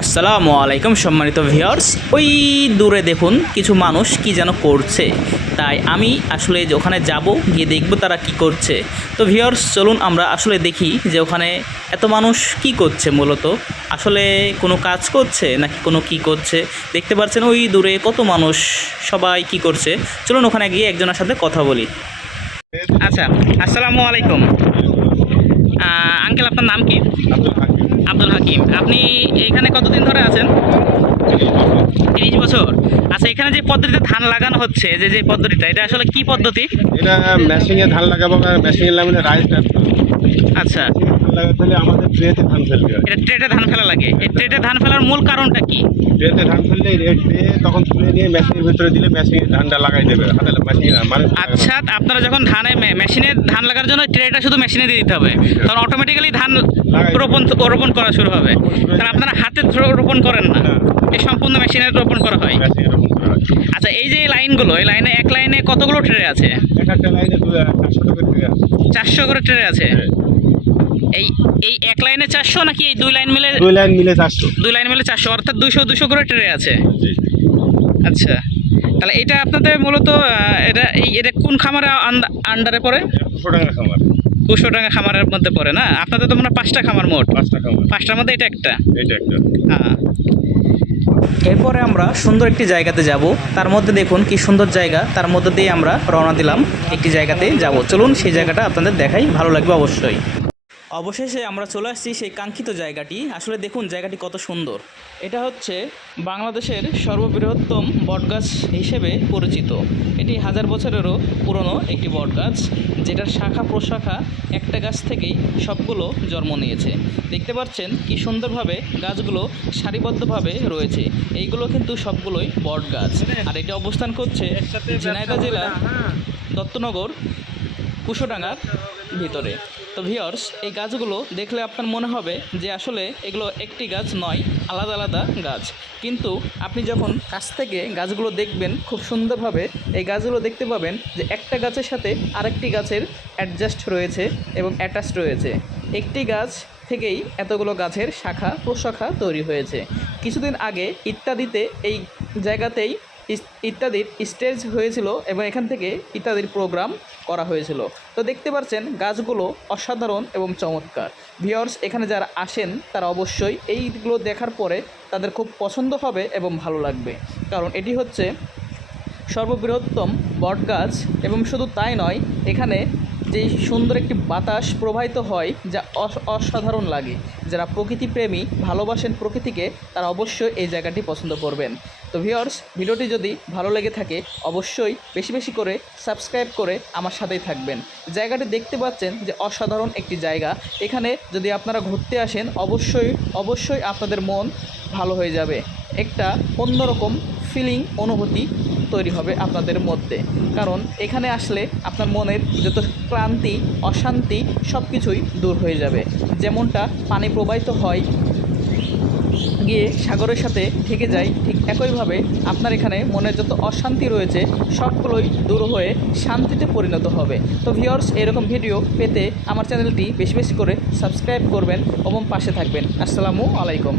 আসসালামু আলাইকুম সম্মানিত ভিউয়ার্স। ওই দূরে দেখুন কিছু মানুষ কি যেন করছে। তাই আমি আসলে ওখানে যাব, গিয়ে দেখব তারা কি করছে। তো ভিউয়ার্স, চলুন আমরা আসলে দেখি যে ওখানে এত মানুষ কি করছে মূলত। আসলে কোনো কাজ করছে নাকি কোনো কি করছে? দেখতে পাচ্ছেন ওই দূরে কত মানুষ, সবাই কি করছে। চলুন ওখানে গিয়ে একজনের সাথে কথা বলি। আচ্ছা আসসালামু আলাইকুম। আঙ্কেল, আপনার নাম কি? আপনি এখানে কতদিন ধরে আছেন? তিরিশ বছর। আচ্ছা এখানে যে পদ্ধতিতে ধান লাগানো হচ্ছে যে যে পদ্ধতিটা এটা আসলে কি পদ্ধতি? এটা মেশিনে ধান লাগাবো মেশিনে লাগালে রাইস আচ্ছা। ধান লাগাতে আমাদের ট্রেতে ধান ফেলতে হয়। এটা ট্রেটে ধান ফেলা লাগে। এই ট্রেটে ধান ফেলার মূল কারণটা কি? ট্রেতে ধান ফেললে এই ট্রে তখন তুলে নিয়ে মেশিনের ভিতরে দিলে মেশিনে ধানটা লাগাই দেবে হাতে মেশিনে মানে আচ্ছা আপনারা যখন ধানে মেশিনে ধান লাগার জন্য ট্রেটা শুধু মেশিনে দিয়ে দিতে হবে। তখন অটোমেটিক্যালি ধান। রোপণ রোপণ করা শুরু হবে। কারণ আপনারা হাতে রোপণ করেন না। এই সম্পূর্ণ মেশিনে রোপণ করা হয়। আচ্ছা এই যে লাইনগুলো এই লাইনে এক লাইনে কতগুলো ট্রে চারশো আছে। চারশো করে ট্রে আছে। হ্যাঁ। এই এই এক লাইনে চারশো নাকি এই দুই লাইন মিলে দুই লাইন মিলে চারশো। দুই লাইন মিলে চারশো অর্থাৎ দুশো দুশো করে ট্রে আছে। আচ্ছা। তাহলে এটা আপনাদের মূলত এটা এই এটা কোন খামারে আন্ডারে পড়ে? টাকা খামার। কুশোডাঙ্গা খামারের মধ্যে পড়ে না? আপনাদের তো মনে হয় পাঁচটা খামার মোট। পাঁচটা খামার। পাঁচটার মধ্যে এটা একটা? একটা। হ্যাঁ। এরপরে আমরা সুন্দর একটি জায়গাতে যাব। তার মধ্যে দেখুন কি সুন্দর জায়গা। তার মধ্যে দিয়ে আমরা রওনা দিলাম একটি জায়গাতে যাব। চলুন সেই জায়গাটা আপনাদের দেখাই। ভালো লাগবে অবশ্যই। অবশেষে আমরা চলে আসছি সেই কাঙ্ক্ষিত জায়গাটি। আসলে দেখুন জায়গাটি কত সুন্দর। এটা হচ্ছে বাংলাদেশের সর্ববৃহত্তম বটগাছ হিসেবে পরিচিত। এটি হাজার বছরেরও পুরনো একটি বটগাছ যেটার শাখা প্রশাখা একটা গাছ থেকেই সবগুলো জন্ম নিয়েছে। দেখতে পাচ্ছেন কি সুন্দরভাবে গাছগুলো সারিবদ্ধভাবে রয়েছে। এইগুলো কিন্তু সবগুলোই বট গাছ আর এটি অবস্থান করছে ঝিনাইদহ জেলার দত্তনগর কুশোডাঙ্গার ভিতরে। তো ভিওর্স এই গাছগুলো দেখলে আপনার মনে হবে যে আসলে এগুলো একটি গাছ নয়, আলাদা আলাদা গাছ। কিন্তু আপনি যখন কাছ থেকে গাছগুলো দেখবেন, খুব সুন্দরভাবে এই গাছগুলো দেখতে পাবেন যে একটা গাছের সাথে আরেকটি গাছের অ্যাডজাস্ট রয়েছে এবং অ্যাটাচ রয়েছে। একটি গাছ থেকেই এতগুলো গাছের শাখা, প্রশাখা তৈরি হয়েছে। কিছুদিন আগে ইত্যাদিতে এই জায়গাতেই ইত্যাদির স্টেজ হয়েছিল এবং এখান থেকে ইত্যাদির প্রোগ্রাম করা হয়েছিল। তো দেখতে পাচ্ছেন, গাছগুলো অসাধারণ এবং চমৎকার। ভিওর্স এখানে যারা আসেন, তারা অবশ্যই এইগুলো দেখার পরে তাদের খুব পছন্দ হবে এবং ভালো লাগবে। কারণ এটি হচ্ছে সর্ববৃহত্তম বটগাছ এবং শুধু তাই নয়, এখানে যেই সুন্দর একটি বাতাস প্রবাহিত হয়, যা অস- অসাধারণ লাগে। যারা প্রকৃতিপ্রেমী ভালোবাসেন প্রকৃতিকে, তারা অবশ্যই এই জায়গাটি পছন্দ করবেন। তো ভিওর্স ভিডিওটি যদি ভালো লেগে থাকে, অবশ্যই বেশি বেশি করে সাবস্ক্রাইব করে আমার সাথেই থাকবেন। জায়গাটি দেখতে পাচ্ছেন যে অসাধারণ একটি জায়গা। এখানে যদি আপনারা ঘুরতে আসেন, অবশ্যই অবশ্যই আপনাদের মন ভালো হয়ে যাবে। একটা অন্যরকম ফিলিং অনুভূতি তৈরি হবে আপনাদের মধ্যে। কারণ এখানে আসলে আপনার মনের যত ক্লান্তি, অশান্তি সব কিছুই দূর হয়ে যাবে। যেমনটা পানি প্রবাহিত হয়, গিয়ে সাগরের সাথে থেকে যায়, ঠিক একইভাবে আপনার এখানে মনের যত অশান্তি রয়েছে, সবগুলোই দূর হয়ে শান্তিতে পরিণত হবে। তো ভিওর্স এরকম ভিডিও পেতে আমার চ্যানেলটি বেশি বেশি করে সাবস্ক্রাইব করবেন এবং পাশে থাকবেন। আসসালামু আলাইকুম।